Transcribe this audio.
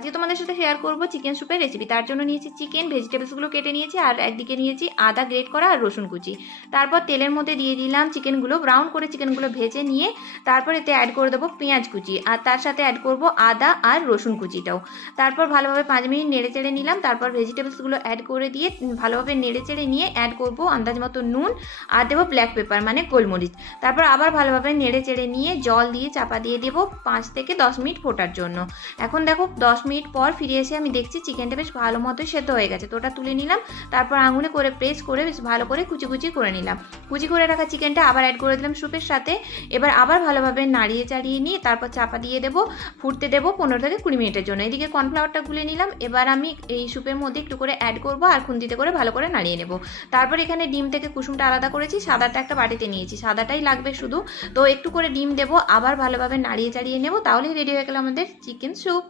আজকে তোমাদের সাথে শেয়ার করব চিকেন স্যুপের রেসিপি। তার জন্য নিয়েছি চিকেন, ভেজিটেবলসগুলো কেটে নিয়েছি, আর একদিকে নিয়েছি আদা গ্রেট করা আর রসুন কুচি। তারপর তেলের মধ্যে দিয়ে দিলাম চিকেনগুলো, ব্রাউন করে চিকেনগুলো ভেজে নিয়ে তারপর এতে অ্যাড করে দেবো পেঁয়াজ কুচি, আর তার সাথে অ্যাড করব আদা আর রসুন কুচিটাও। তারপর ভালোভাবে 5 মিনিট নেড়ে চেড়ে নিলাম। তারপর ভেজিটেবলসগুলো অ্যাড করে দিয়ে ভালোভাবে নেড়ে চেড়ে নিয়ে অ্যাড করব আন্দাজ মতো নুন, আর দেবো ব্ল্যাক পেপার মানে গোলমরিচ। তারপর আবার ভালোভাবে নেড়ে চেড়ে নিয়ে জল দিয়ে চাপা দিয়ে দেবো 5 থেকে 10 মিনিট ফোটার জন্য। এখন দেখো 10 মিনিট পর ফিরে এসে আমি দেখছি চিকেনটা বেশ ভালো মতোই সেদ্ধ হয়ে গেছে। তো ওটা তুলে নিলাম। তারপর আঙুলে করে প্রেস করে বেশ ভালো করে কুচি কুচি করে নিলাম। কুচি করে রাখা চিকেনটা আবার অ্যাড করে দিলাম স্যুপের সাথে। এবার আবার ভালোভাবে নাড়িয়ে চাড়িয়ে নিয়ে তারপর চাপা দিয়ে দেবো, ফুটতে দেবো 15 থেকে 20 মিনিটের জন্য। এদিকে কর্নফ্লাওয়ারটা গুলে নিলাম। এবার আমি এই স্যুপের মধ্যে একটু করে অ্যাড করবো আর খুন্তিতে করে ভালো করে নাড়িয়ে নেবো। তারপর এখানে ডিম থেকে কুসুমটা আলাদা করেছি, সাদাটা একটা বাটিতে নিয়েছি, সাদাটাই লাগবে শুধু। তো একটু করে ডিম দেবো, আবার ভালোভাবে নাড়িয়ে চাড়িয়ে নেবো, তাহলেই রেডি হয়ে গেল আমাদের চিকেন স্যুপ।